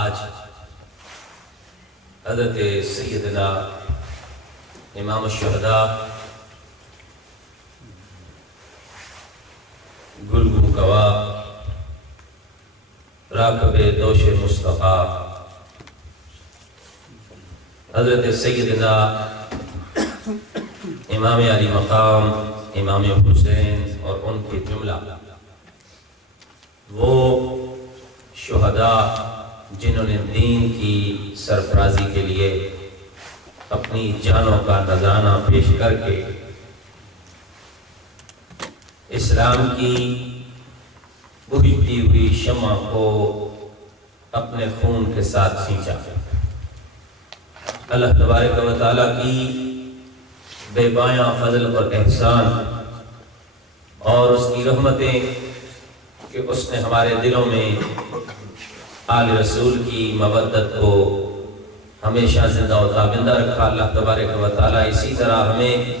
آج حضرت سیدنا امام الشہداء گلگوں کوا راکب دوش مصطفیٰ حضرت سیدنا امام علی مقام امام حسین اور ان کے جملہ وہ شہداء جنہوں نے دین کی سرفرازی کے لیے اپنی جانوں کا نذرانہ پیش کر کے اسلام کی بجھتی ہوئی شمع کو اپنے خون کے ساتھ سینچا۔ اللہ تبارک و تعالیٰ کی بے پایاں فضل اور احسان اور اس کی رحمتیں کہ اس نے ہمارے دلوں میں آل رسول کی مودت کو ہمیشہ زندہ و زندہ رکھا۔ اللہ تبارک و تعالیٰ اسی طرح ہمیں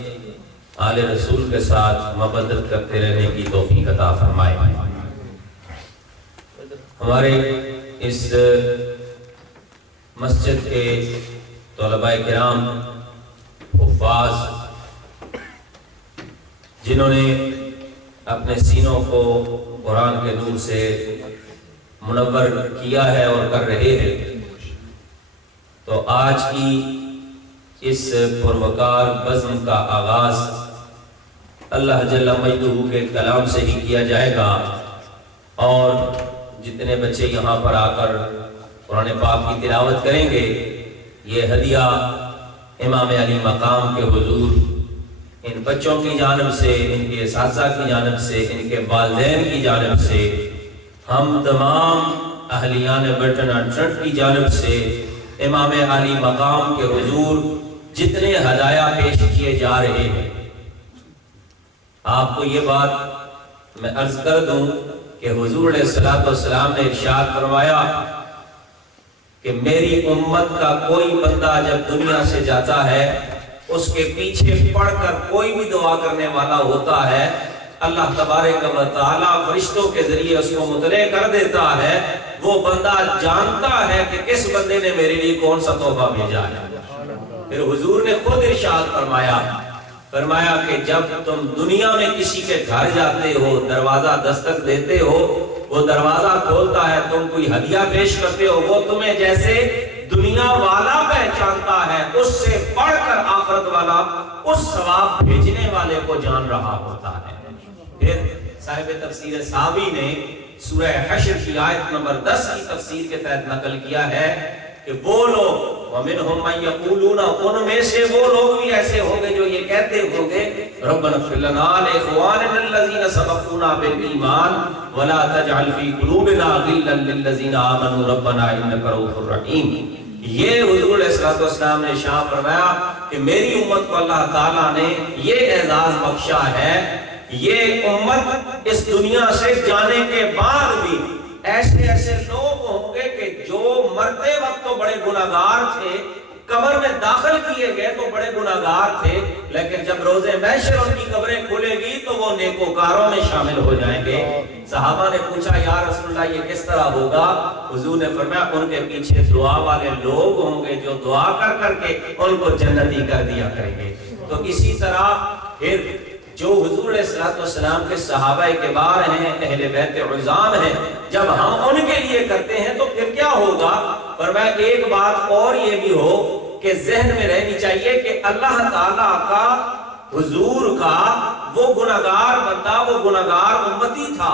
آل رسول کے ساتھ مودت کرتے رہنے کی توفیق عطا فرمائے۔ ہمارے اس مسجد کے طلباء کرام حفاظ جنہوں نے اپنے سینوں کو قرآن کے نور سے منور کیا ہے اور کر رہے ہیں، تو آج کی اس پروکار بزم کا آغاز اللہ جل مجدہ کے کلام سے ہی کیا جائے گا، اور جتنے بچے یہاں پر آ کر قرآن پاک کی تلاوت کریں گے یہ ہدیہ امام علی مقام کے حضور ان بچوں کی جانب سے، ان کے اساتذہ کی جانب سے، ان کے والدین کی جانب سے، ہم تمام اہلیان برٹنہ ٹرسٹ کی جانب سے امام علی مقام کے حضور جتنے ہدایہ پیش کیے جا رہے ہیں۔ آپ کو یہ بات میں عرض کر دوں کہ حضور علیہ السلام نے ارشاد فرمایا کہ میری امت کا کوئی بندہ جب دنیا سے جاتا ہے اس کے پیچھے پڑھ کر کوئی بھی دعا کرنے والا ہوتا ہے، اللہ تبارک و تعالیٰ فرشتوں کے ذریعے اس کو مطلع کر دیتا ہے، وہ بندہ جانتا ہے کہ کس بندے نے میرے لیے کون سا تحفہ بھیجا ہے۔ پھر حضور نے خود ارشاد فرمایا کہ جب تم دنیا میں کسی کے گھر جاتے ہو، دروازہ دستک دیتے ہو، وہ دروازہ کھولتا ہے، تم کوئی ہدیہ پیش کرتے ہو، وہ تمہیں جیسے دنیا والا پہچانتا ہے اس سے بڑھ کر آخرت والا اس ثواب بھیجنے والے کو جان رہا ہوتا ہے۔ پھر صاحب تفسیر صحابی نے سورہ حشر کی آیت نمبر 10 کی تفسیر کے تحت نقل کیا ہے کہ وہ لوگ وَمِنْهُمْ مَنْ يَقُولُونَ، ان میں سے وہ لوگ بھی ایسے ہوں گے جو یہ کہتے ہوں گے رَبَّنَا اغْفِرْ لَنَا وَلِإِخْوَانِنَا الَّذِينَ سَبَقُونَا بِالْإِيمَانِ وَلَا تَجْعَلْ فِي قُلُوبِنَا غِلًّا لِلَّذِينَ آمَنُوا رَبَّنَا إِنَّكَ رَءُوفٌ رَحِيمٌ۔ یہ حضور علیہ السلام نے ارشاد فرمایا کہ میری امت کو اللہ تعالیٰ نے یہ اعزاز بخشا ہے، یہ امت اس دنیا سے جانے کے بعد بھی ایسے لوگ ہوں گے کہ جو مرتے وقت تو بڑے گناہگار تھے، قبر میں داخل کیے گئے تو بڑے گناہگار تھے، لیکن جب روز محشر ان کی قبریں کھلے گی تو وہ نیکوکاروں میں شامل ہو جائیں گے۔ صحابہ نے پوچھا یا رسول اللہ یہ کس طرح ہوگا؟ حضور نے فرمایا ان کے پیچھے دعا والے لوگ ہوں گے جو دعا کر کر کے ان کو جنتی کر دیا کریں گے۔ تو اسی طرح پھر جو حضور علیہ السلام کے صحابہ کبار ہیں، اہل بیت عظام ہیں، جب ہم ان کے لیے کرتے ہیں تو پھر کیا ہوگا؟ فرمایا ایک بات اور یہ بھی ہو کہ ذہن میں رہنی چاہیے کہ اللہ تعالیٰ کا حضور کا وہ گناہگار بندہ، وہ گناہگار امتی تھا،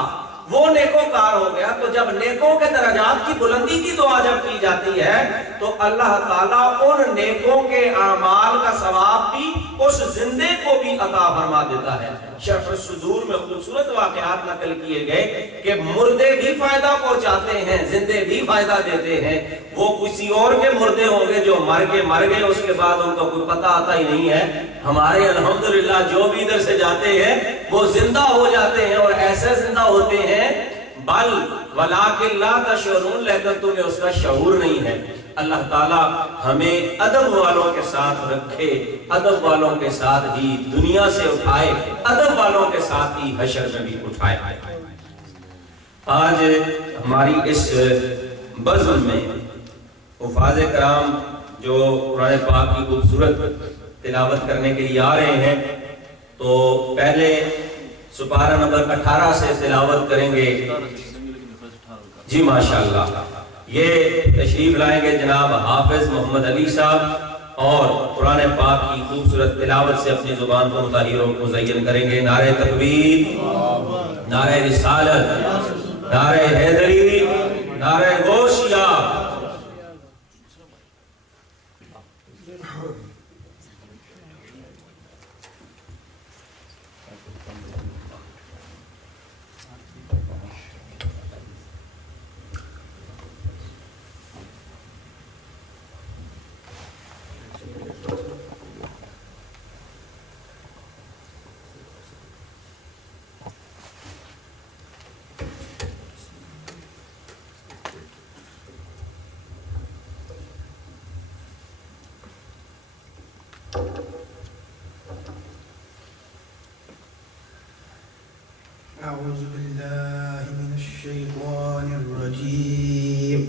وہ نیکوکار ہو گیا، تو جب نیکوں کے درجات کی بلندی کی دعا جب کی جاتی ہے تو اللہ تعالیٰ ان نیکوں کے اعمال کا ثواب بھی اس زندے کو بھی عطا فرما دیتا ہے۔ شرح الصدور میں خوبصورت واقعات نقل کیے گئے کہ مردے بھی فائدہ پہنچاتے ہیں، زندے بھی فائدہ دیتے ہیں۔ وہ کسی اور کے مردے ہوں گے جو مر گئے، اس کے بعد ان کو کوئی پتہ آتا ہی نہیں ہے۔ ہمارے الحمدللہ جو بھی ادھر سے جاتے ہیں وہ زندہ ہو جاتے ہیں، اور ایسے زندہ ہوتے ہیں بل ولیکن لا تشعرون، لیکن تمہیں اس کا شعور نہیں ہے۔ اللہ تعالیٰ ہمیں ادب والوں کے ساتھ رکھے، ادب والوں کے ساتھ ہی دنیا سے اٹھائے، ادب والوں کے ساتھ ہی حشر میں بھی اٹھائے۔ آج ہماری اس بزم میں حفاظ کرام جو قرآن پاک کی خوبصورت تلاوت کرنے کے لیے آ رہے ہیں، تو پہلے سپارہ نمبر 18 سے تلاوت کریں گے۔ جی ماشاءاللہ، یہ تشریف لائیں گے جناب حافظ محمد علی صاحب، اور قرآن پاک کی خوبصورت تلاوت سے اپنی زبان کو مطہر و مزین کریں گے۔ نعرہ تکبیر، نعرہ رسالت، نعرہ حیدری، نعرہ غوثیہ۔ أعوذ بالله من الشيطان الرجيم.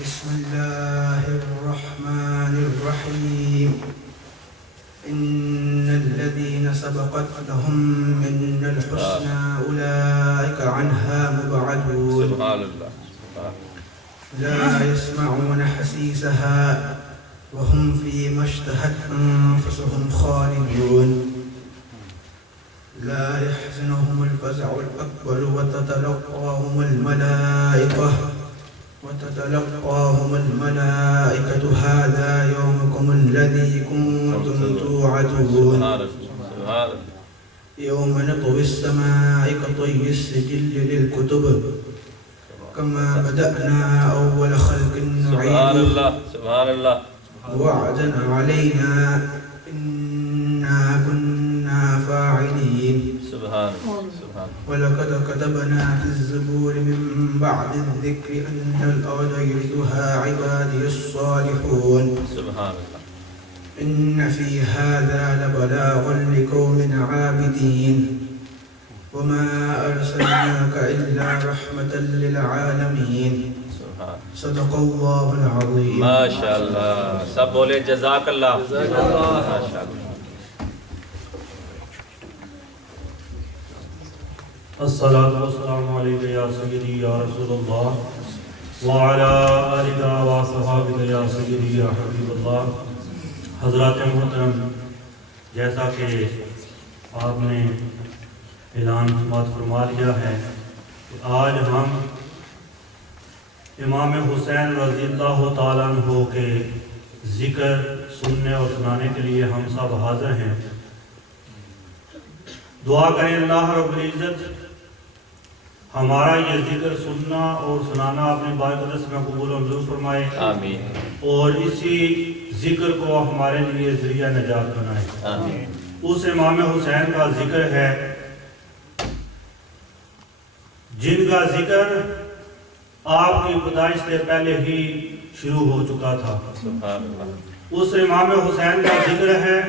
بسم الله الرحمن الرحيم. إن الذين سبقت لهم منا الحسنى أولئك عنها مبعدون. سبحان الله. لا يسمعون حسيسها وهم فيما اشتهت أنفسهم خالدون. لا يحزنهم الفزع الأكبر وتتلقاهم الملائكة هذا يومكم الذي كنتم توعدون. يوم نطوي السماء كطي السجل للكتب كما بدأنا أول خلق نعيده سبحان الله. وعدا علينا إنا كنا فاعلين. سبحان الله. ولقد كتبنا في الزبور من بعد الذكر أن الأرض يرثها عبادي الصالحون. سبحان الله. إن في هذا لبلاغا لقوم عابدين وما أرسلناك إلا رحمة للعالمين. صدق الله العظيم. ما شاء اللہ، سب بولے جزاک اللہ. ما شاء اللہ. الصلاة والسلام علیکہ یا سیدی یا رسول اللہ وعلی آلہ وصحبہ یا سیدی یا حبیب اللہ. حضرات محترم، جیسا کہ آپ نے اعلان سماعت فرما لیا ہے کہ آج ہم امام حسین رضی اللہ تعالیٰ عنہ کے ذکر سننے اور سنانے کے لیے ہم سب حاضر ہیں. دعا کریں اللہ رب العزت ہمارا یہ ذکر سننا اور سنانا اپنے بارگاہ میں قبول و منظور فرمائے. آمین. اور اسی ذکر کو ہمارے لیے ذریعہ نجات بنائے. آمین. اس امام حسین کا ذکر ہے جن کا ذکر آپ کی پیدائش سے پہلے ہی شروع ہو چکا تھا. سبحان اللہ. اس امام حسین کا ذکر ہے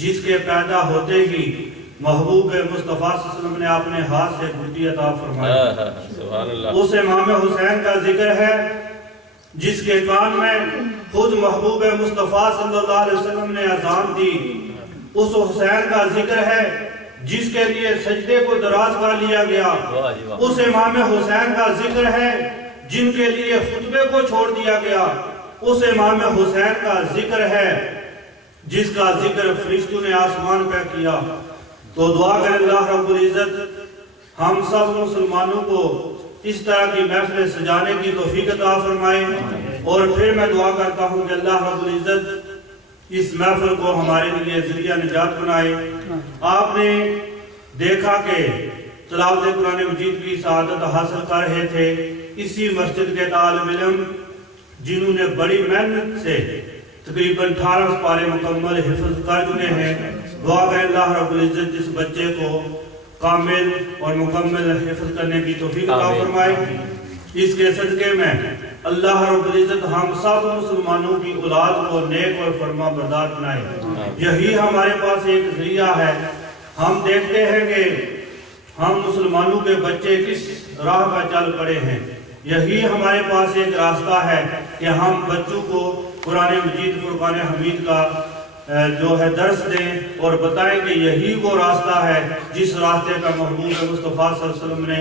جس کے پیدا ہوتے ہی محبوب مصطفیٰ صلی اللہ علیہ وسلم نے اپنے ہاتھ سے گھٹی عطا فرمائی. سبحان اللہ. اس امام حسین کا ذکر ہے جس کے کان میں خود محبوب مصطفیٰ صلی اللہ علیہ وسلم نے اذان دی. اس حسین کا ذکر ہے جس کے لیے سجدے کو دراز کر لیا گیا. اس امام حسین کا ذکر ہے جن کے لیے خطبے کو چھوڑ دیا گیا. اس امام حسین کا ذکر ہے جس کا ذکر فرشتوں نے آسمان پہ کیا. تو دعا کریں اللہ رب العزت ہم سب مسلمانوں کو اس طرح کی محفل سجانے کی توفیق عطا فرمائے. اور پھر میں دعا کرتا ہوں کہ اللہ رب العزت اس محفل کو ہمارے لیے ذریعہ نجات بنائے. آپ نے دیکھا کہ تلاوت قرآن مجید کی سعادت حاصل کر رہے تھے اسی مسجد کے طالب علم جنہوں نے بڑی محنت سے تقریباً 18 سپارے مکمل حفظ کر چکے ہیں. دعا کریں اللہ رب العزت جس بچے کو کامل اور مکمل حفظ کرنے کی توفیق عطا فرمائے. اس کے صدقے میں اللہ رب العزت ہم سب مسلمانوں کی اولاد کو نیک اور فرما بردار بنائے. یہی ہمارے پاس ایک ذریعہ ہے. ہم دیکھتے ہیں کہ ہم مسلمانوں کے بچے کس راہ پر چل پڑے ہیں. یہی ہمارے پاس ایک راستہ ہے کہ ہم بچوں کو قرآن مجید فرقان حمید کا جو ہے درس دیں اور بتائیں کہ یہی وہ راستہ ہے جس راستے کا محبوب مصطفیٰ صلی اللہ علیہ وسلم نے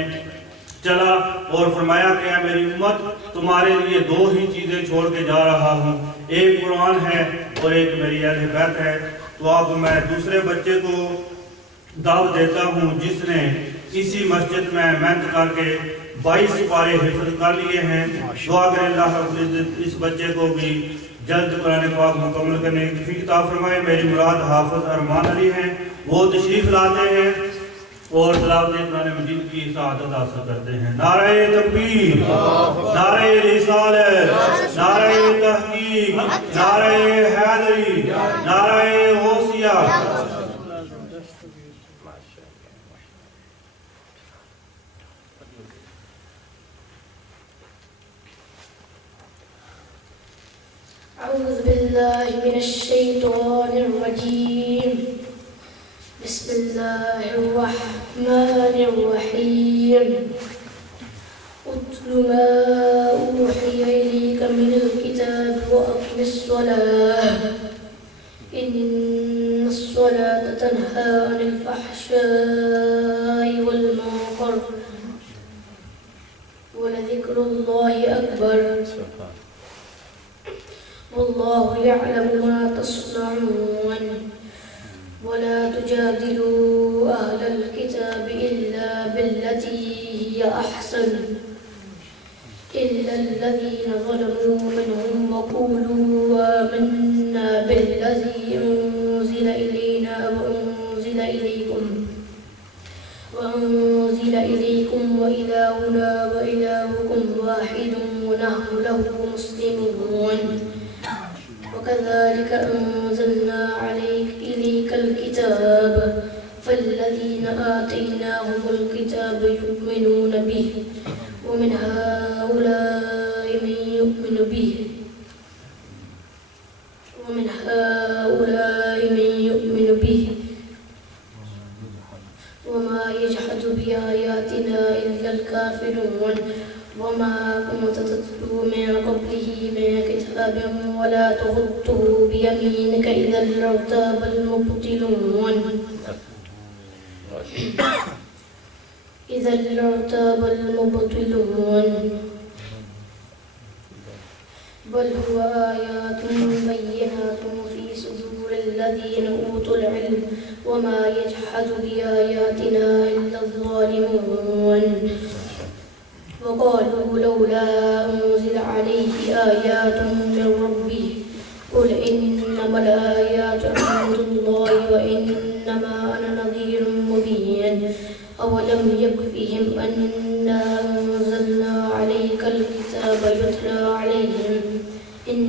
چلا اور فرمایا کہ اے میری امت تمہارے لیے دو ہی چیزیں چھوڑ کے جا رہا ہوں، ایک قرآن ہے اور ایک میری اہل بیت ہے۔ تو اب میں دوسرے بچے کو دعوت دیتا ہوں جس نے اسی مسجد میں محنت کر کے 22 پارے حفظ کر لیے ہیں۔ دعا کریں اللہ رب العزت اس بچے کو بھی جلد قرآن پاک مکمل کرنے کی توفیق عطا فرمائے۔ میری مراد حافظ ارمان علی ہیں، وہ تشریف لاتے ہیں اور تلاوت قرآن مجید کی سعادت حاصل کرتے ہیں۔ نعرہ تکبیر، نعرہ رسالت، نعرہ تحقیق، نعرہ حیدری، نعرہ غوثیہ۔ أعوذ بالله من الشيطان الرجيم. بسم الله الرحمن الرحيم. اتل ما أوحي إليك من الكتاب وأقم الصلاة إن الصلاة تنهى عن الفحشاء والمنكر ولذكر الله أكبر والله يعلم ما تصنعون ولا تجادلوا أهل الكتاب إلا بالتي هي أحسن إلا الذين ظلموا منهم وقولوا آمنا بالذي أنزل إلينا وأنزل إليكم وإلهنا وإلهكم واحد ونحن له مسلمون وكذلك أنزلنا إليك الكتاب فالذين آتيناهم الكتاب يؤمنون به ومن هؤلاء من يؤمن به وما يجحد بآياتنا إلا الكافرون وما كنت تتلو من قبله من كتاب ولا تخطه بيمينك إذا لارتاب المبطلون بل هو آيات بينات في صدور الذين أوتوا العلم وما يجحد بآياتنا إلا الظالمون وقالوا لولا أنزل عليه آيات من ربه قل إنما الآيات عند الله وإنما أنا نذير مبين أولم يكفهم أنا أنزلنا عليك الكتاب يتلى عليهم إن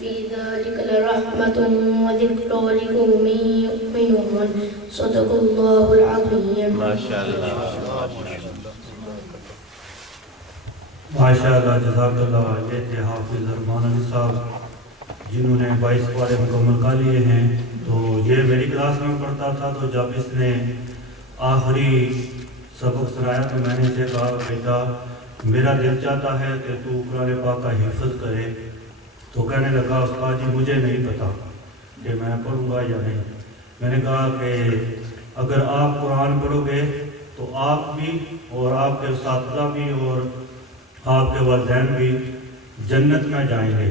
في ذلك لرحمة وذكرى لقوم يؤمنون صدق الله العظيم. ما شاء الله. ماشاءاللہ، جزاک اللہ۔ یہ تھے حافظ ارمان علی صاحب جنہوں نے 22 پارے مکمل کر لیے ہیں۔ تو یہ میری کلاس میں پڑھتا تھا، تو جب اس نے آخری سبق سنایا تو میں نے اسے کہا بیٹا میرا دل چاہتا ہے کہ تو قرآن پاک کا حفظ کرے۔ تو کہنے لگا استاد جی مجھے نہیں پتا کہ میں پڑھوں گا یا نہیں۔ میں نے کہا کہ اگر آپ قرآن پڑھو گے تو آپ بھی اور آپ کے اساتذہ بھی اور آپ کے والدین بھی جنت میں جائیں گے۔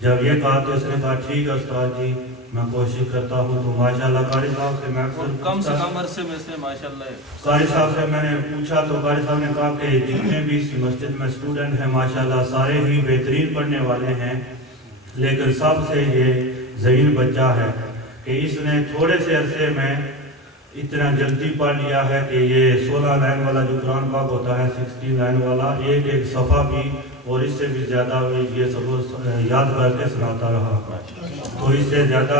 جب یہ کہا تو اس نے کہا ٹھیک ہے استاد جی میں کوشش کرتا ہوں۔ تو ماشاءاللہ قاری صاحب سے میں کم سے کم عرصے میں سے ماشاءاللہ قاری صاحب سے میں نے پوچھا تو قاری صاحب نے کہا کہ جتنے بھی اس مسجد میں اسٹوڈنٹ ہیں ماشاءاللہ سارے ہی بہترین پڑھنے والے ہیں، لیکن سب سے یہ ذہین بچہ ہے کہ اس نے تھوڑے سے عرصے میں اتنا جلدی پڑھ لیا ہے کہ یہ 16 لائن والا جو قرآن پاک ہوتا ہے 16 لائن والا ایک صفحہ بھی اور اس سے بھی زیادہ یہ سب یاد کر کے سناتا رہا۔ تو اس سے زیادہ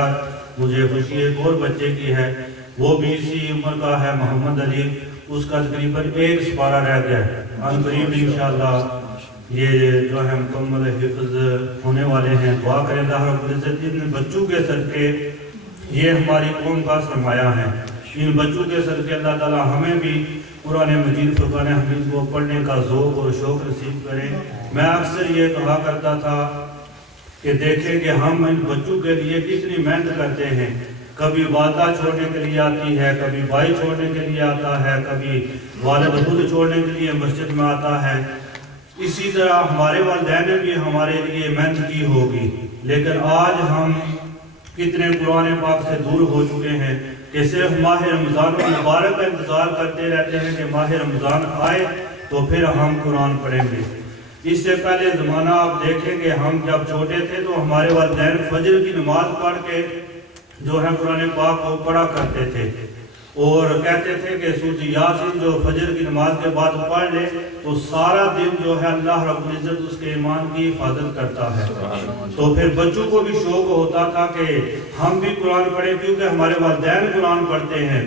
مجھے خوشی ایک اور بچے کی ہے، وہ بھی اسی عمر کا ہے، محمد علی، اس کا تقریباً 1 سپارہ رہ گیا ہے۔ ان قریب انشاءاللہ یہ جو ہے مکمل حفظ ہونے والے ہیں۔ دعا کریں اللہ رب العزت ان بچوں کے صدقے، یہ ہماری قوم کا سرمایہ ہے، ان بچوں کے صدقے اللہ تعالی ہمیں بھی قرآن مجید فرقان حمید کو پڑھنے کا ذوق اور شوق نصیب کریں۔ میں اکثر یہ کہا کرتا تھا کہ دیکھیں کہ ہم ان بچوں کے لیے کتنی محنت کرتے ہیں، کبھی والدہ چھوڑنے کے لیے آتی ہے، کبھی بھائی چھوڑنے کے لیے آتا ہے، کبھی والد خود چھوڑنے کے لیے مسجد میں آتا ہے۔ اسی طرح ہمارے والدین نے بھی ہمارے لیے محنت کی ہوگی، لیکن آج ہم کتنے قرآن پاک سے دور ہو چکے ہیں کہ صرف ماہ رمضان المبارک کا انتظار کرتے رہتے ہیں کہ ماہ رمضان آئے تو پھر ہم قرآن پڑھیں گے۔ اس سے پہلے زمانہ آپ دیکھیں کہ ہم جب چھوٹے تھے تو ہمارے والدین فجر کی نماز پڑھ کے جو ہے قرآن پاک کو پڑھا کرتے تھے اور کہتے تھے کہ سورۃ یاسین جو فجر کی نماز کے بعد پڑھ لے تو سارا دن جو ہے اللہ رب العزت اس کے ایمان کی حفاظت کرتا ہے۔ تو پھر بچوں کو بھی شوق ہوتا تھا کہ ہم بھی قرآن پڑھیں، کیونکہ ہمارے والدین قرآن پڑھتے ہیں،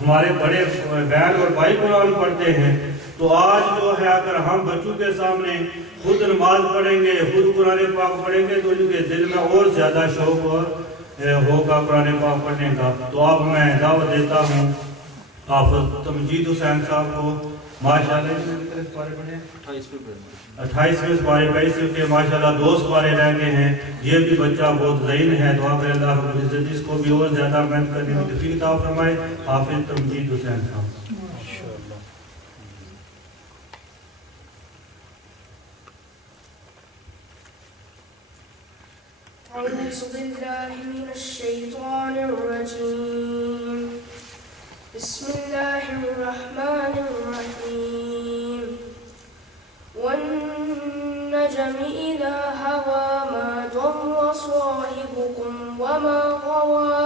ہمارے بڑے بہن اور بھائی قرآن پڑھتے ہیں۔ تو آج جو ہے اگر ہم بچوں کے سامنے خود نماز پڑھیں گے، خود قرآن پاک پڑھیں گے تو ان کے دل میں اور زیادہ شوق ہوگا قرآن پاک پڑھنے کا۔ تو اب میں دعوت دیتا ہوں حافظ تمجید حسین صاحب کو، ماشاءاللہ 28ویں سپارے کا اس کے ماشاءاللہ 2 سپارے رہ گئے ہیں۔ یہ بھی بچہ بہت ذہین ہے، دعا کرے اللہ رب العزت اس کو بھی اور زیادہ محنت کرنے کی توفیق عطا فرمائے۔ حافظ تمجید حسین صاحب۔ أعوذ بالله من الشيطان الرجيم بسم الله الرحمن الرحيم والنجم إذا هوى ما ضل صاحبكم وما غوى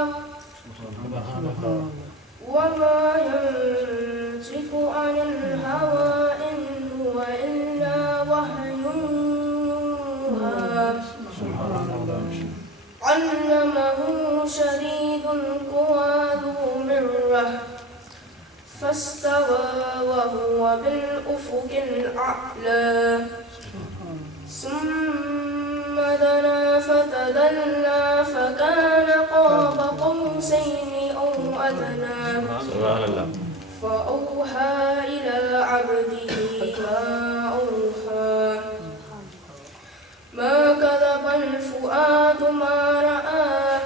وما ينطق عن الهوى إن هو إلا وحي يوحى علمه شديد القوى ذو مرة فاستوى وهو بالأفق الأعلى ثم دنا فتدلى فكان قاب قوسين أو أدنى سبحان الله فأوحى إلى عبده ما أوحى ما كذب الفؤاد ما رأى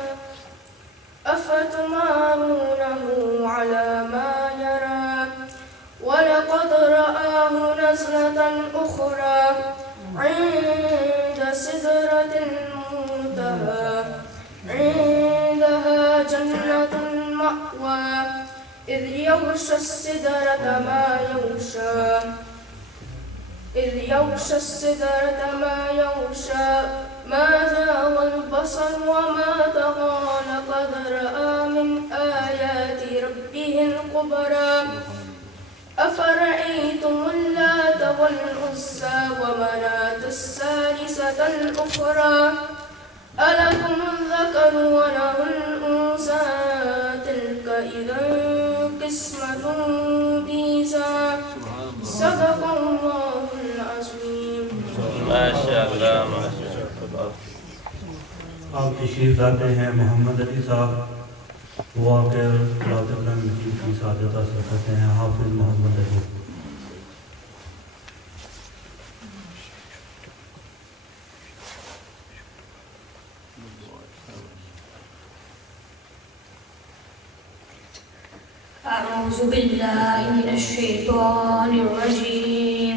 أفتمارونه على ما يرى ولقد رآه نزلة أخرى عند سدرة المنتهى عندها جنة المأوى إذ يغشى السدرة ما يغشى إذ يغشى السدرة ما يغشى ما زاغ البصر وما طغى لقد رأى من آيات ربه الكبرى أفرأيتم اللات والعزى ومناة الثالثة الأخرى ألكم الذكر وله الأنثى تلك إذا قسمة ضيزى صدق الله العظيم۔ ما شاء الله ما شاء اللہ۔ آپ تشریف لاتے ہیں محمد علی صاحب، وہ آ کے قرآن مجید کی سعادت حاصل کرتے ہیں۔ حافظ محمد علی۔ أعوذ بالله من الشيطان الرجيم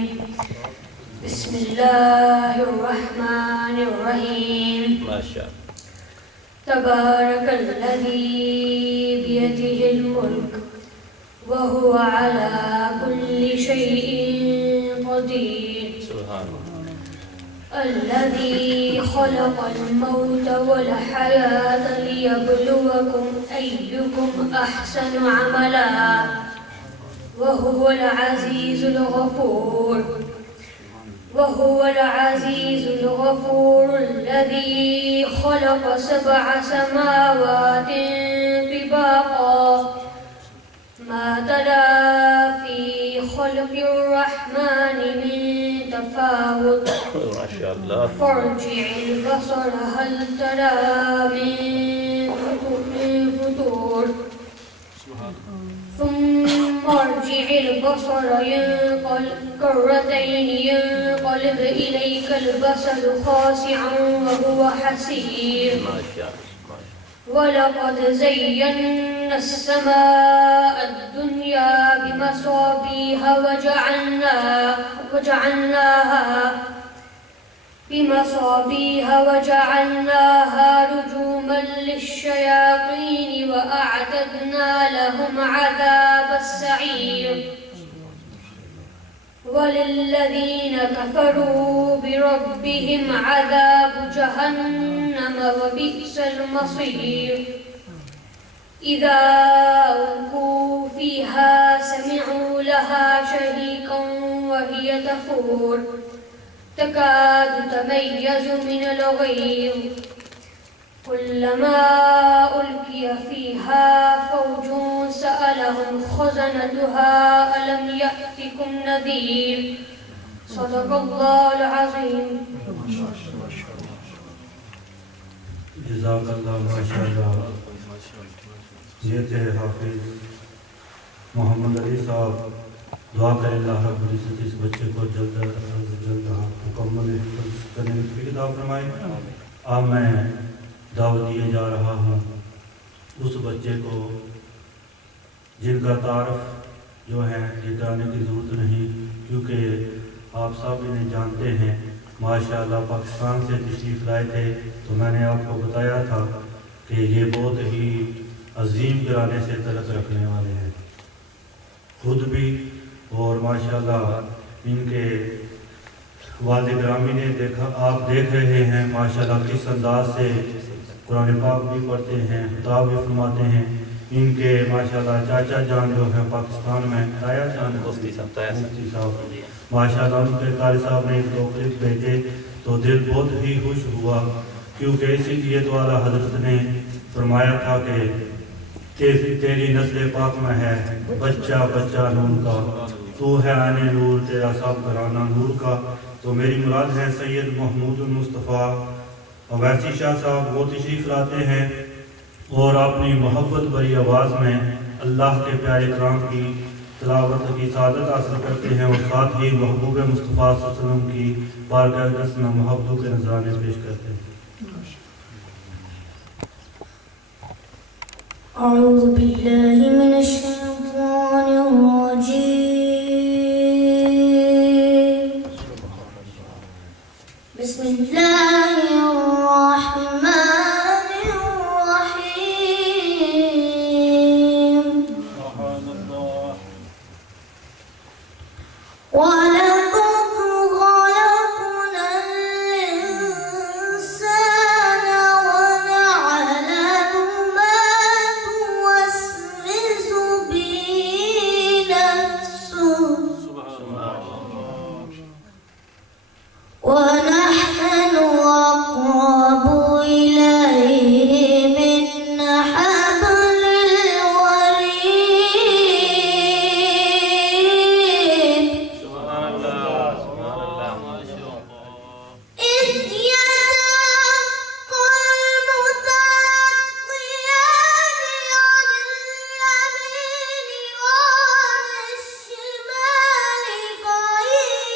بسم الله الرحمن الرحيم ما شاء اللہ۔ تبارك الذي بيده الملك وهو على كل شيء قدير سبحان اللہ۔ الذي خلق الموت والحياة ليبلوكم أيكم أحسن عملا وهو العزيز الغفور وهو العزيز الغفور الذي خلق 7 سماوات طباقا ما ترى في خلق الرحمن من تفاوت ما شاء اللہ۔ فارجع البصر هل ترى من فطور ثم ارجع البصر كرتين ينقلب إليك البصر خاسعا وهو حسير ولقد زينا السماء الدنيا بمصابيح وجعلناها رجوما للشياطين وأعتدنا لهم عذاب السعير وللذين كفروا بربهم عذاب جهنم وبئس المصير إذا ألقوا فيها سمعوا لها شهيقا وهي تفور تكاد تميز من الغيظ كلما ألقي فيها فوج سألهم خزنتها ألم يأتكم نذير صدق الله العظيم جزاک اللہ ماشاءاللہ. یہ تھے حافظ محمد علی صاحب. دعا کریں اللہ رب العزت اس بچے کو جلد از جلد مکمل حفظ کرنے کی عطا فرمائے. اب میں دعوت دیے جا رہا ہوں اس بچے کو جن کا تعارف جو ہے یہ کرانے کی ضرورت نہیں، کیونکہ آپ سب انہیں جانتے ہیں. ماشاءاللہ پاکستان سے تشریف لائے تھے تو میں نے آپ کو بتایا تھا کہ یہ بہت ہی عظیم گھرانے سے تعلق رکھنے والے ہیں خود بھی، اور ماشاءاللہ ان کے والد گرامی نے دیکھا، آپ دیکھ رہے ہیں ماشاءاللہ کس انداز سے قرآن پاک بھی پڑھتے ہیں، خطاب بھی فرماتے ہیں. ان کے ماشاءاللہ چاچا جان جو ہیں پاکستان میں تایا جان مفتی صاحب ماشاءاللہ ان کے قاری صاحب نے ایک دو کلپ بھیجے تو دل بہت ہی خوش ہوا، کیونکہ اسی لیے تو اعلیٰ حضرت نے فرمایا تھا کہ تیری نسل پاک میں ہے بچہ بچہ نور کا، تو ہے عین نور، تیرا سب گھرانہ نور کا. تو میری مراد ہے سید محمود المصطفیٰ اویسی شاہ صاحب. وہ تشریف لاتے ہیں اور اپنی محبت بھری آواز میں اللہ کے پیارے کلام کی تلاوت کی سعادت حاصل کرتے ہیں اور ساتھ ہی محبوب مصطفیٰ صلی اللہ علیہ وسلم کی بارگاہ دست میں محبتوں کے نذرانے پیش کرتے ہیں. أعوذ بالله من الشيطان الرجيم بسم الله الرحمن الرحيم ولقد خلقنا الإنسان ونعلم ما توسوس به نفسه ونحن أقرب إليه من حبل الوريد إذ يتلقى المتلقيان عن اليمين وعن الشمال قعيد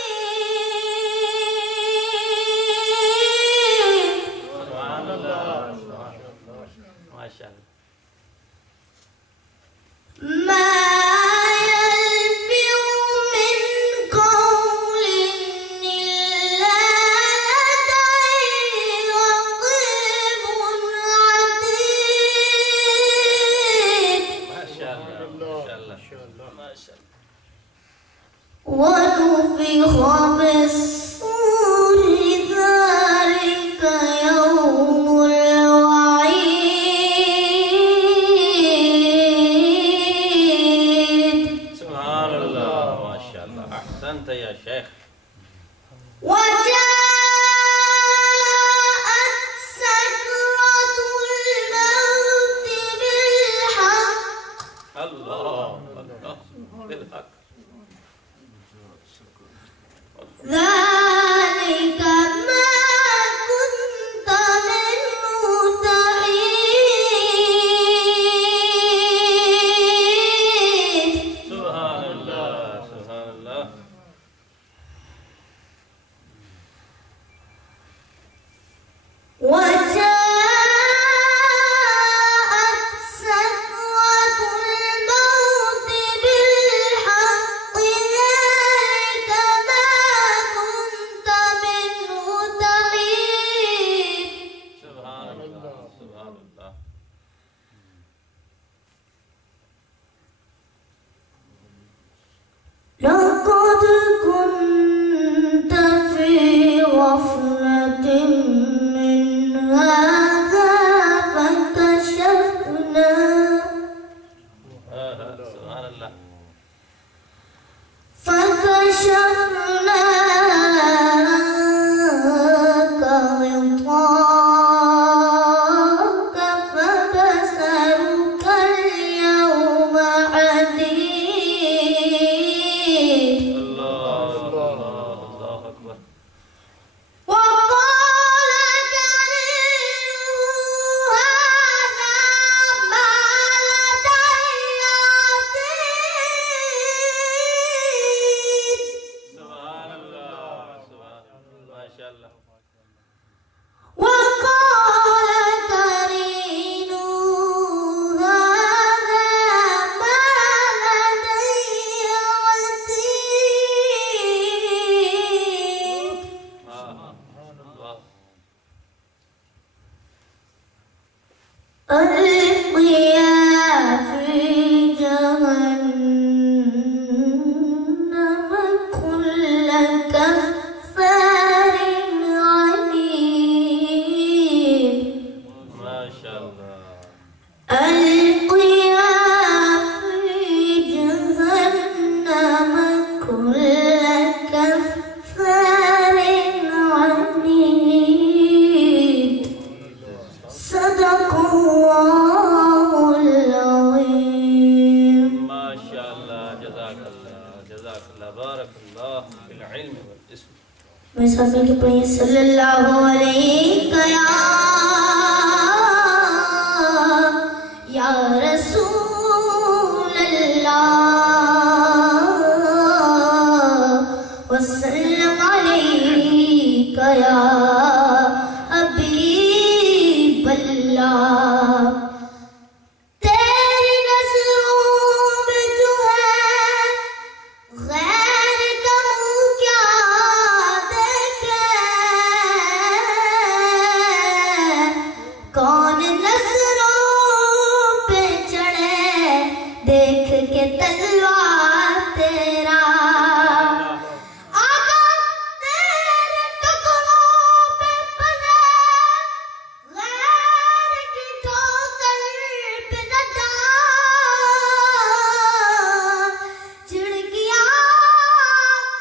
ماشاءاللہ. وقال قرينه هذا ما لدي عتيد. ألقيا في جهنم كل كفار عنيد. ماشاءاللہ. ألقيا في جهنم كل كفار عنيد. صدق الله العظيم. ماشاءاللہ. جزاک اللہ. جزاک اللہ. بارک اللہ فی العلم والجسم. میں ساتھ مل کے پڑھیں صلی اللہ علیہ یا رسول اللہ وسلم علیک یا حبیب اللہ. تیری نظروں میں جو ہے غیر کا منہ کیا دیکھے. کون نظروں پہ چڑھے دیکھ کے تلوار تیرا. آقا تیرے ٹکڑوں پہ پنے غیر کی ٹھوکر پہ نہ جا. چڑ گیا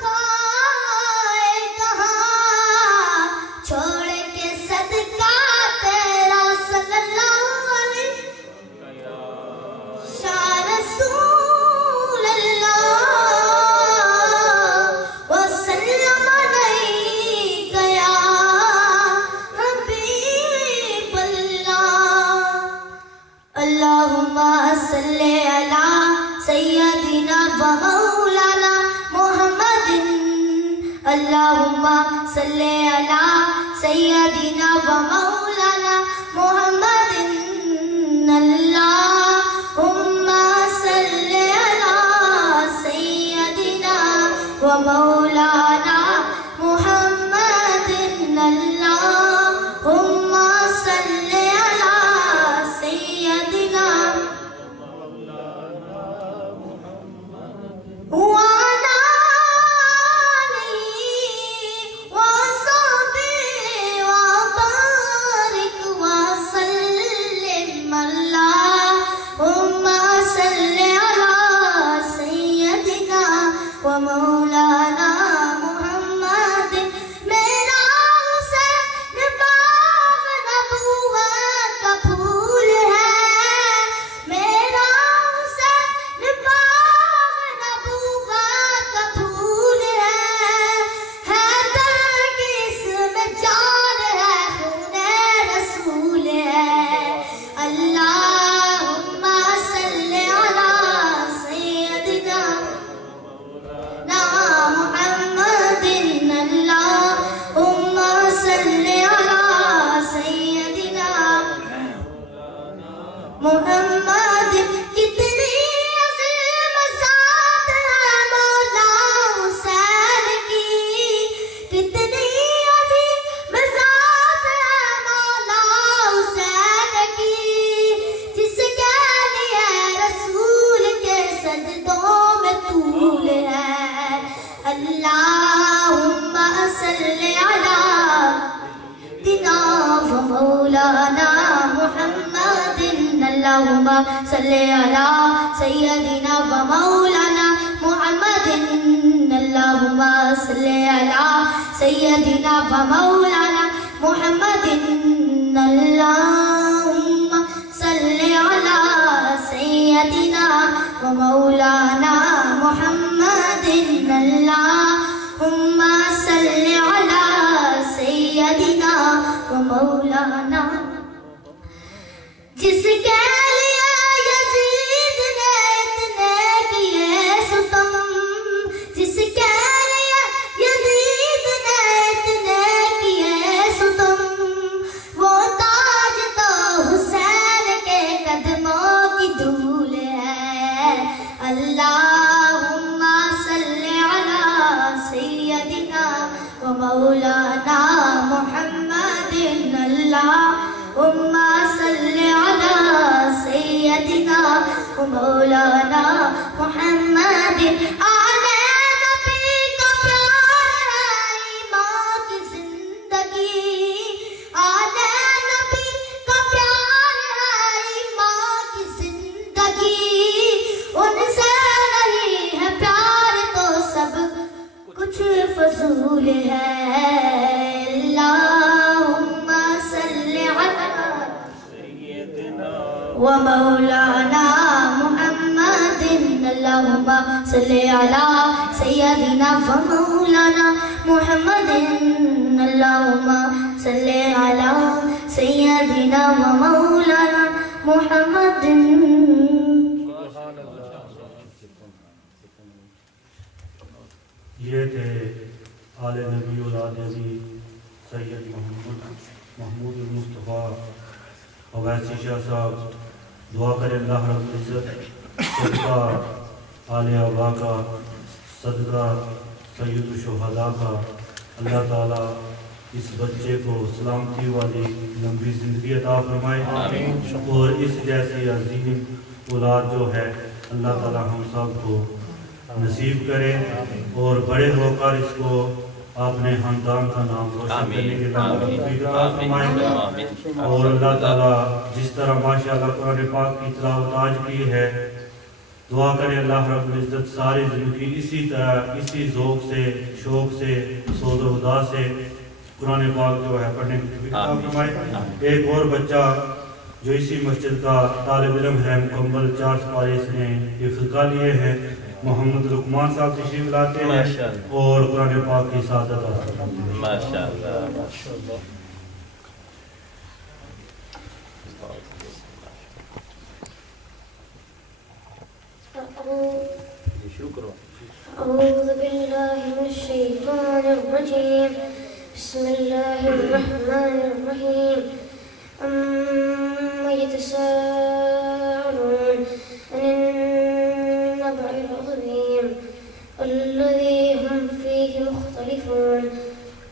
کھائے کہاں چھوڑ کے صدقہ تیرا صلی اللہ علیہ یا رسول اللہ وسلم علیک یا حبیب اللہ. اللہم صلی علی سیدنا و مولانا محمد. اللہم صلی علی سیدنا و مولانا محمد. اللہم صلی علی سیدنا و مولانا محمد. اللہم صلی علی سیدنا وعلى آله وصحبه وبارك وسلم. اللهم صل على سيدنا ومولانا محمد. میرا حسین باغ نبوت کا پھول ہے. میرا حسین باغ نبوت کا پھول ہے. حیدر کی اس میں جان ہے خون رسول ہے. اللہم صلی علی سیدنا محمد. اللہم صلی علی سیدنا محمد. کتنی عظیم ذات ہے مولا حسین کی. کتنی عظیم ذات ہے مولا حسین کی. جس کے لیے رسول کے سجدوں میں طول ہے. اللہم صلی علی سیدنا و مولانا محمد. اللہم صلی علی سیدنا و مولانا محمد. اللہم صلی علی سیدنا و مولانا محمد. اللہم صلی علی سیدنا و مولانا محمد. اللہم صلی علی سیدنا و مولانا. جس کے لیے یزید نے اتنے کیے ستم. جس کے لیے یزید نے اتنے مولانا محمد آنے نبی کا پیار ہے ماں کی زندگی آنے نبی کا پیار ہے ماں کی زندگی ان سے نہیں ہے پیار تو سب کچھ فضول ہے اللہم صلی علی ومولانا محمد اللہم صلی علی سیدنا ومولانا محمد اللہم صلی علی سیدنا ومولانا محمد یہ تھے آل نبی اولاد نبی سید محمود المصطفیٰ اویسی شاہ صاحب. دعا کریں اللہ رب العزت صدقہ آل آبا کا صدقہ سید الشہداء کا اللہ تعالیٰ اس بچے کو سلامتی والی لمبی زندگی عطا فرمائے اور اس جیسی عظیم اولاد جو ہے اللہ تعالیٰ ہم سب کو نصیب کرے اور بڑے ہو کر اس کو اپنے خاندان کا نام روشن کرنے کے لیے فرمائے. اور اللہ تعالیٰ جس طرح ماشاءاللہ قرآن پاک کی تلاوت آج کی ہے دعا کرے اللہ رب العزت ساری زندگی اسی طرح اسی ذوق سے شوق سے سوز و خدا سے قرآن پاک جو ہے پڑھنے کی توفیق عطا فرمائے. ایک اور بچہ جو اسی مسجد کا طالب علم ہے مکمل 4 سپارے اس نے حفظ کر لیے ہیں محمد لقمان صاحب تشریف لاتے ہیں اور قرآن پاک کی سعادت حاصل کرتے ہیں. ماشاءاللہ أعوذ بالله من الشيطان الرجيم بسم الله الرحمن الرحيم أما يتساءلون عن النبأ العظيم الذي هم فيه مختلفون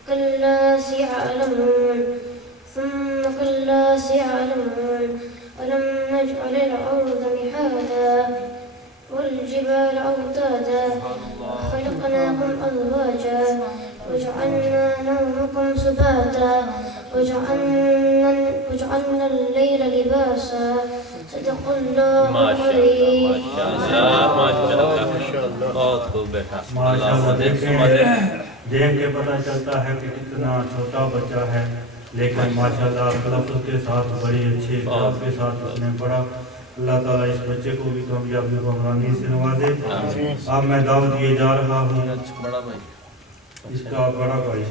كلا سيعلمون ثم كلا سيعلمون ألم نجعل الأرض مهادا والجبال أوتادا وخلقناكم أزواجا وجعلنا نومكم سباتا وجعلنا الليل لباسا صدق الله العظيم. بہت خوب بیٹا. ماشاءاللہ دیکھ کے پتہ چلتا ہے کہ کتنا چھوٹا بچہ ہے لیکن ماشاءاللہ تلفظ کے ساتھ بڑی اچھی اخلاق کے ساتھ اس نے پڑھا. اللہ تعالیٰ اس بچے کو بھی کامیابی و عمرانی سے نوازے. اب میں دعوت دیے جا رہا ہوں اس کا بڑا بھائی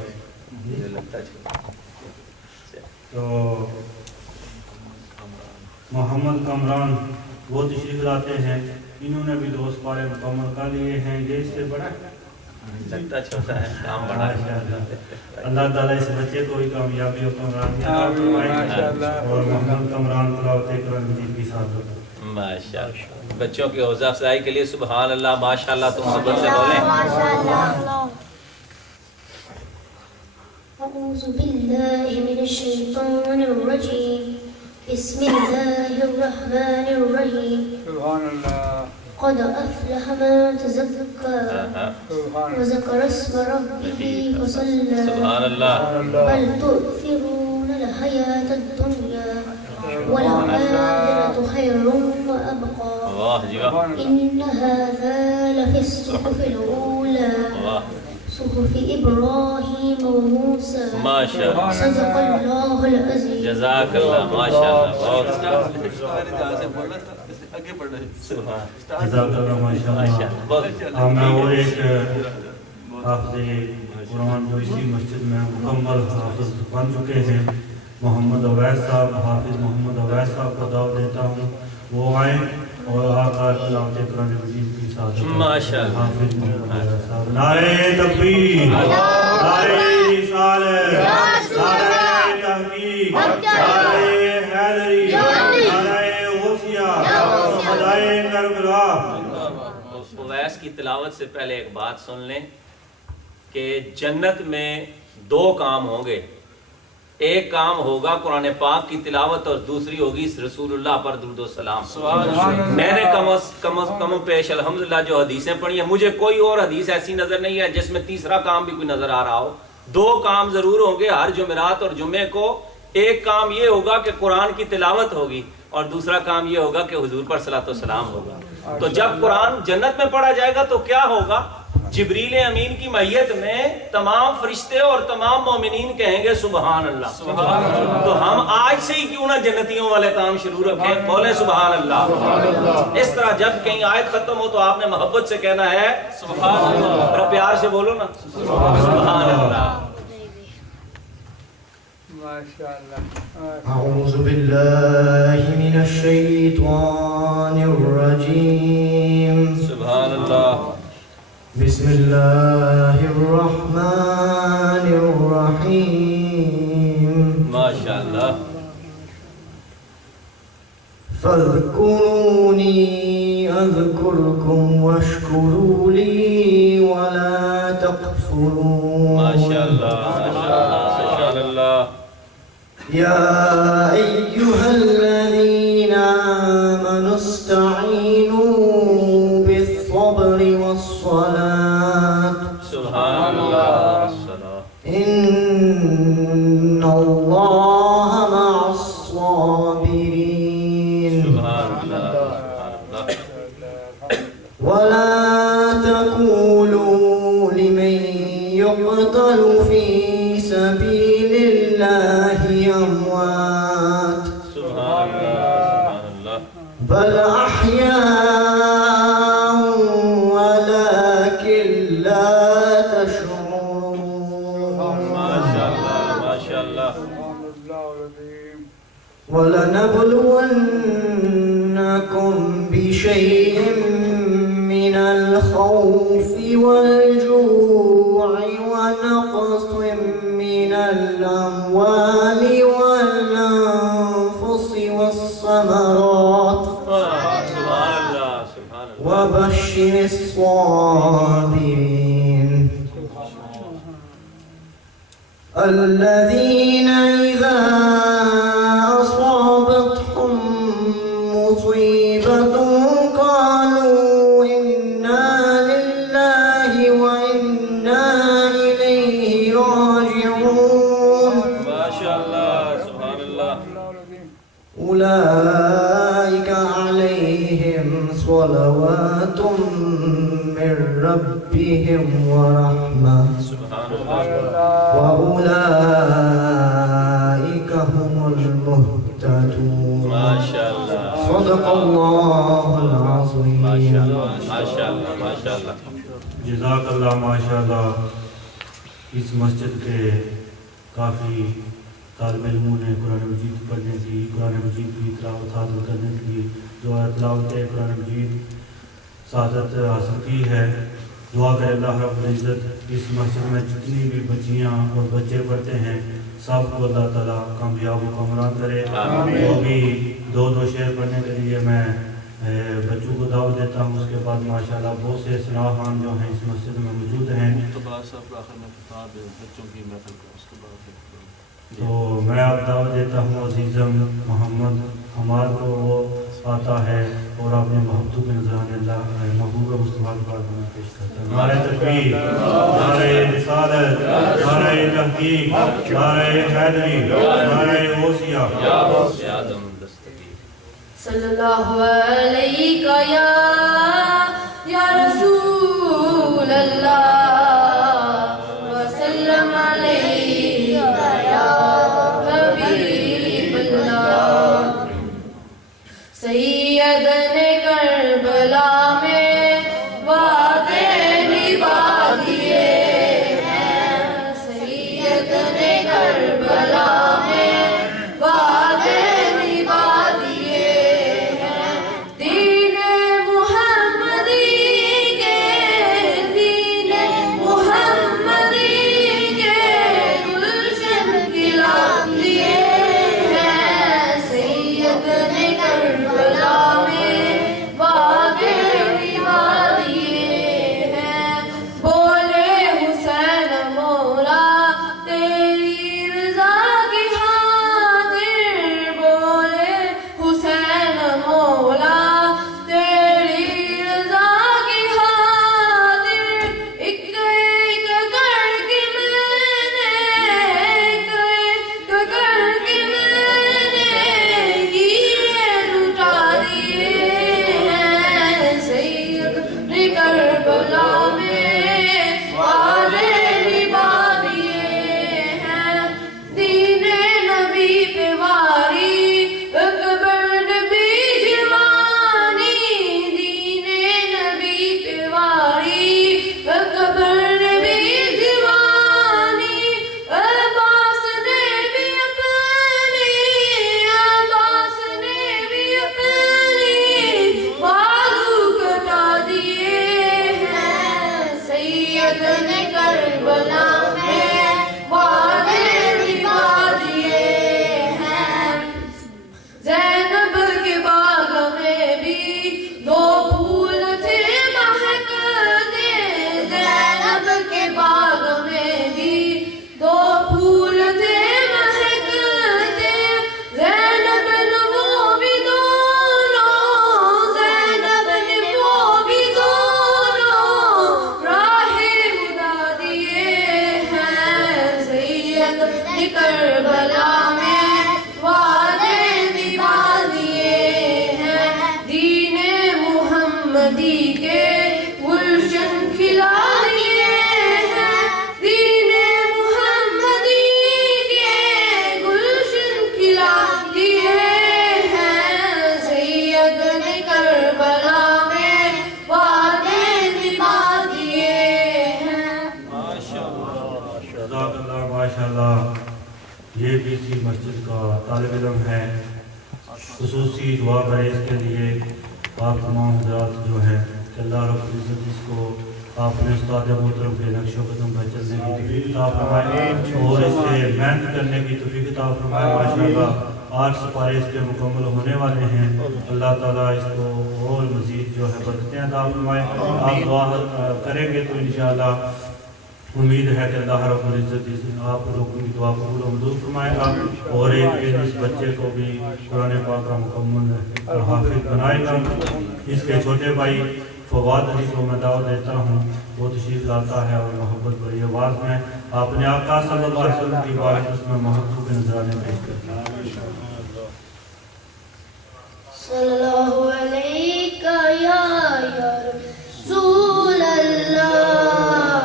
تو محمد کامران وہ تشریف لاتے ہیں. انہوں نے بھی 2 سپارے مکمل کر لیے ہیں. یہ اس سے بڑا لگتا چھوٹا ہے کام بڑا ہے. اللہ تعالیٰ اس بچے کو بھی کامیابی و کامرانی عطا فرمائے اور محمد کامران تلاوت قرآن مجید کی سعادت. ماشاءاللہ. بچوں کی حوصلہ افزائی کے لیے سبحان اللہ ماشاءاللہ تم زبر سے بولیں. أعوذ بالله من الشيطان الرجيم بسم الله الرحمن الرحيم قد أفلح من تزكى وذكر اسم ربه وصلى سبحان اللہ. بل تؤثرون الحياة الدنيا والآخرة خير وأبقى واہ جی واہ. إن هذا لفي الصحف الأولى واہ صحف إبراهيم وموسى ماشاءاللہ. صدق الله العظيم. جزاک اللہ ماشاءاللہ. بہت جزاک اللہ ماشاءاللہ. اب میں اور ایک حافظ قرآن جو اسی مسجد میں مکمل حافظ بن چکے ہیں محمد اویس صاحب حافظ محمد اویس صاحب کو دعوت دیتا ہوں وہ آئیں اور آقا تلاوت قرآن مجید کی سعادت. ماشاءاللہ. حافظ محمد اویس صاحب. نعرہ تکبیر، نعرہ رسالت، نعرہ تحقیق، نعرہ حیدری، نعرہ غوثیہ، خدائے کربلا. اویس کی تلاوت سے پہلے ایک بات سن لیں کہ جنت میں 2 کام ہوں گے. ایک کام ہوگا قرآن پاک کی تلاوت اور دوسری ہوگی رسول اللہ پر درود و سلام۔ میں نے کم پیش الحمدللہ جو حدیثیں پڑھی ہیں، مجھے کوئی اور حدیث ایسی نظر نہیں ہے جس میں تیسرا کام بھی کوئی نظر آ رہا ہو۔ دو کام ضرور ہوں گے ہر جمعرات اور جمعے کو۔ ایک کام یہ ہوگا کہ قرآن کی تلاوت ہوگی اور دوسرا کام یہ ہوگا کہ حضور پر صلاۃ و سلام ہوگا۔ تو جب قرآن جنت میں پڑھا جائے گا تو کیا ہوگا؟ جبریل امین کی معیت میں تمام فرشتے اور تمام مومنین کہیں گے سبحان اللہ۔ تو ہم آج سے ہی کیوں نہ جنتیوں والے کام شروع رکھیں، بولیں سبحان اللہ۔ اس طرح جب کہیں آیت ختم ہو تو آپ نے محبت سے کہنا ہے سبحان اللہ، اور پیار سے بولو نا سبحان اللہ۔ أعوذ بالله من الشيطان الرجيم سبحان اللہ۔ بسم الله الرحمن الرحيم ماشاء اللہ۔ فاذكروني أذكركم واشكروا لي ولا تكفرون ماشاء اللہ سبحان اللہ۔ يا أيها الذين آمنوا استعينوا بالصبر والصلاة سبحان اللہ۔ إن الله مع الصابرين سبحان اللہ۔ ولا تقولوا لمن يقتل في سبيل الله أموات سبحان اللہ۔ بل أحياء ولكن لا تشعرون ماشاء اللہ ماشاء اللہ۔ ولنبلونكم بشيء من الخوف والجوع ونقص من الأموال والأنفس والثمرات سبحان اللہ سبحان اللہ۔ وبشر الصابرين الذين إذا أصابتهم مصيبة قالوا إنا لله وإنا إليه راجعون ماشاء اللہ سبحان اللہ۔ أولئك عليهم صلوات من ربهم ورحمة سبحان اللہ۔ وأولئك هم المهتدون ماشاء اللہ صدق الله العظيم ماشاء اللہ ماشاء اللہ ماشاء اللہ۔ جزاک اللہ ماشاء اللہ۔ اس مسجد کے کافی طالب علموں نے قرآن مجید پڑھنے کی، قرآن مجید کی تلاوت حاصل کرنے کی، جو تلاوت قرآن مجید سعادت حاصل کی ہے۔ دعا کرے اللہ رب العزت اس مسجد میں جتنی بھی بچیاں اور بچے پڑھتے ہیں سب کو اللہ تعالیٰ کامیاب و کامران کرے۔ وہ بھی دو شعر پڑھنے کے لیے میں بچوں کو دعوت دیتا ہوں۔ اس کے بعد ماشاءاللہ بہت سے صلاح خان جو ہیں اس مسجد میں موجود ہیں، تو میں آپ دعوت دیتا ہوں عزیزم محمد حماد کو، وہ آتا ہے اور اپنے محبوب کے نذرانے اللہ محبوب مصطفیٰ کے پاس میں پیش کرتا ہے۔ نعرہ تکبیر، نعرہ رسالت، نعرہ تحقیق، نعرہ حیدری، نعرہ غوثیہ۔ صلی اللہ علیہ یا رسول اللہ وسلم علیہ یا حبیب اللہ۔ سیدن کربلا میں وعدے نبھا دیے ہیں، سیدن کربلا میں وعدے نبھا دیے ہیں، دین محمدی کے دین کربلا میں وعدے نبھا دیے ہیں، دین محمدی کے گلشن کھلا دیے ہیں، دین محمدی کے گلشن کھلا دیے ہیں، سید نے کربلا میں وعدے نبھا دیے ہیں۔ جزاک اللہ ماشاءاللہ۔ یہ بھی اسی مسجد کا طالب علم ہے، خصوصی دعا کرے اس کے لیے آپ تمام حضرات جو ہیں کہ اللہ رب العزت اس کو اپنے استاد محترم کے نقش و قدم پر چلنے کی توفیق عطا فرمائے اور اس سے محنت کرنے کی توفیق عطا فرمائے۔ ماشاءاللہ 8 سپارے اس کے مکمل ہونے والے ہیں، اللہ تعالیٰ اس کو اور مزید جو ہے برکتیں عطا فرمائے۔ آپ دعا کریں گے تو انشاءاللہ امید ہے کہ اللہ رب العزت آپ لوگوں کی دعا قبول و منظور فرمائے گا اور ایک دن اس بچے کو بھی قرآن پاک کا مکمل حافظ بنائے گا۔ اس کے چھوٹے بھائی فواد علی کو میں دعوت دیتا ہوں، وہ تشریف لاتا ہے اور محبت بھری آواز میں اپنے آقا صلی اللہ علیہ وسلم کی بارگاہ میں محبوب نذرانے پیش کرتا ہے۔ صلی اللہ علیہ یا رسول اللہ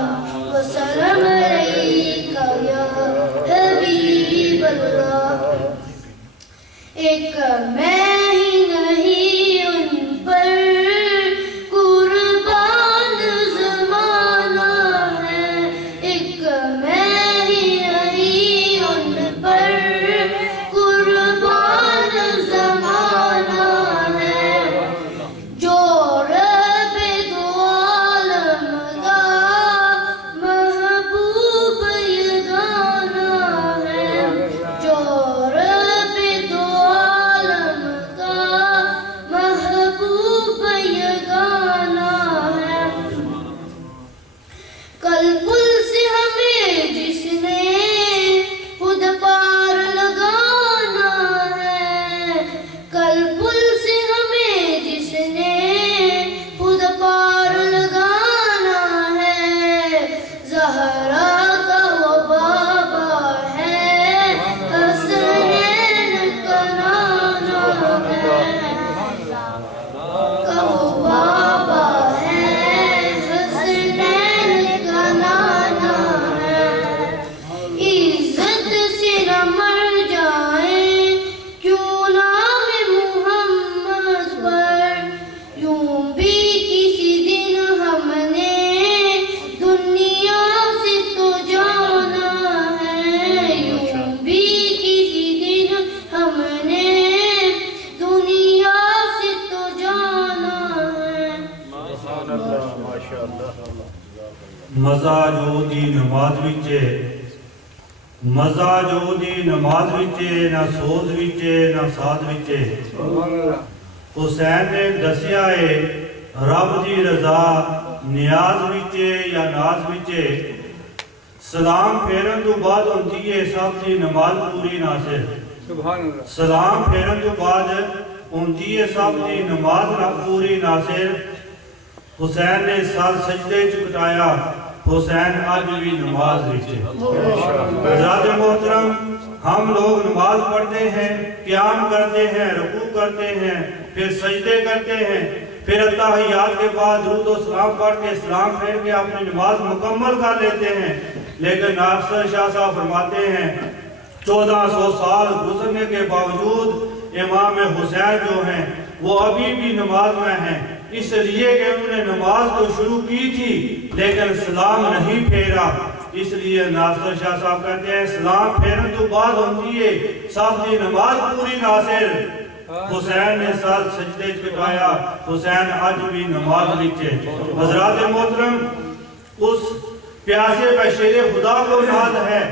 وسلم علیکہ یا حبیب اللہ۔ ایک میں ہی نہیں ان پر قربان زمانہ ہے، ایک میں ہی نہیں ان پر قربان زمانہ ہے، جو رب دو عالم کا محبوب یگانہ ہے، جو رب دو عالم کا محبوب یگانہ ہے۔ کل پل سے ہمیں جس نے خود پار لگانا ہے، کل پل سے ہمیں جس نے خود پار لگانا ہے، زہرا کا وہ بابا ہے، حسنین کا نانا ہے، کا وہ بابا ہے، حسنین کا نانا ہے۔ عزت سے نہ مر جائیں کیوں نام محمد پر، یوں بھی کسی دن ہم نے دنیا سے تو جانا ہے، یوں بھی کسی دن ہم نے دنیا سے تو جانا ہے۔ مزہ جو دی نماز وچے، مزہ جو دی نماز وچے، نہ سوز وچے نہ ساتھ وچے، حسین نے دسیا ہے رب دی رضا نیاز وچے یا ناز وچے، سلام پھیرن تو بعد ہوندی ہے سب دی نماز پوری ناصر، سلام پھیرن تو بعد ہوندی ہے سب دی نماز پوری ناصر، حسین نے سر سجدے چکٹایا، حسین آج بھی نماز وچے۔ حضرات محترم، ہم لوگ نماز پڑھتے ہیں، قیام کرتے ہیں، رکوع کرتے ہیں، پھر سجدے کرتے ہیں، پھر اتحیات کے بعد درود و سلام پڑھ کے سلام پھیر کے اپنی نماز مکمل کر لیتے ہیں، لیکن ناصر شاہ صاحب فرماتے ہیں 1400 سال گزرنے کے باوجود امام حسین جو ہیں وہ ابھی بھی نماز میں ہیں، اس لیے کہ انہوں نے نماز تو شروع کی تھی لیکن سلام نہیں پھیرا، اس لیے ناصر شاہ صاحب کہتے ہیں سلام پھیرن تو بعد ہوندی ہے سب دی نماز پوری ناصر، حسین نے سر سجدے چکایا، حسین آج بھی نماز وچے۔ حضرات محترم، اس پیاسے پہ شیر خدا کو ناز ہے،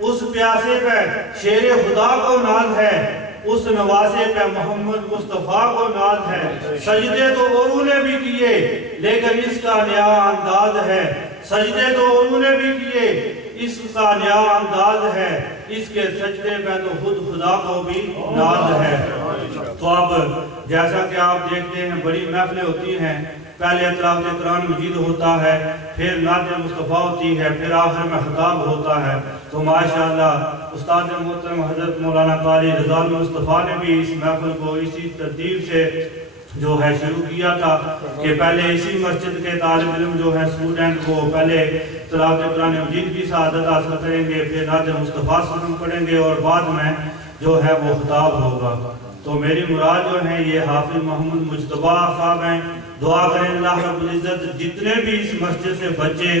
اس پیاسے پہ شیر خدا کو ناز ہے، اس نوازے پہ محمد مصطفیٰ کو ناز ہے، سجدے تو انہوں نے بھی کیے لیکن اس کا نیا انداز ہے، سجدے تو انہوں نے بھی کیے اس کا نیا انداز ہے، اس کے سجدے پہ تو خود خدا کو بھی ناز ہے۔ تو اب جیسا کہ آپ دیکھتے ہیں بڑی محفلیں ہوتی ہیں، پہلے تلاوت قرآن مجید ہوتا ہے، پھر نعت مصطفیٰ ہوتی ہے، پھر آخر میں خطاب ہوتا ہے، تو ماشاءاللہ استاد محترم حضرت مولانا قاری رضا المصطفیٰ نے بھی اس محفل کو اسی ترتیب سے جو ہے شروع کیا تھا کہ پہلے اسی مسجد کے طالب علم جو ہے اسٹوڈنٹ وہ پہلے تلاوت قرآن مجید کی سعادت حاصل کریں گے، پھر نعت مصطفیٰ صلی اللہ علیہ وسلم پڑھیں گے اور بعد میں جو ہے وہ خطاب ہوگا۔ تو میری مراد جو ہے یہ حافظ محمد مجتبیٰ صاحب ہیں۔ دعا کریں اللہ رب العزت جتنے بھی اس مسجد سے بچے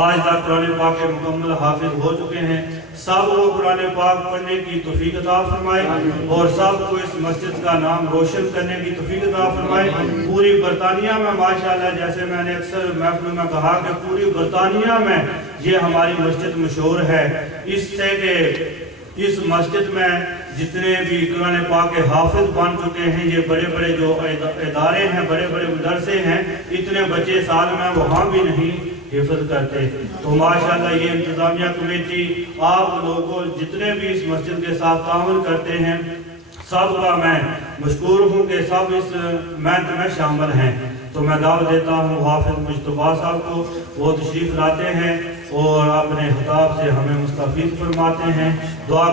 آج تک قرآن پاک کے مکمل حافظ ہو چکے ہیں، سب کو قرآن پاک پڑھنے کی توفیق عطا فرمائے اور سب کو اس مسجد کا نام روشن کرنے کی توفیق عطا فرمائے۔ پوری برطانیہ میں ماشاءاللہ جیسے میں نے اکثر محفل میں کہا کہ پوری برطانیہ میں یہ ہماری مسجد مشہور ہے، اس سے کہ اس مسجد میں جتنے بھی قرآن پاک کے حافظ بن چکے ہیں، یہ بڑے بڑے جو ادارے ہیں، بڑے بڑے مدرسے ہیں، اتنے بچے سال میں وہاں بھی نہیں حفظ کرتے۔ تو ماشاءاللہ یہ انتظامیہ کمیٹی آپ لوگوں جتنے بھی اس مسجد کے ساتھ تعاون کرتے ہیں سب کا میں مشکور ہوں کہ سب اس محنت میں شامل ہیں۔ تو میں دعوت دیتا ہوں حافظ مجتبیٰ صاحب کو، وہ تشریف لاتے ہیں اور اپنے خطاب سے ہمیں مستفید فرماتے ہیں۔ دعا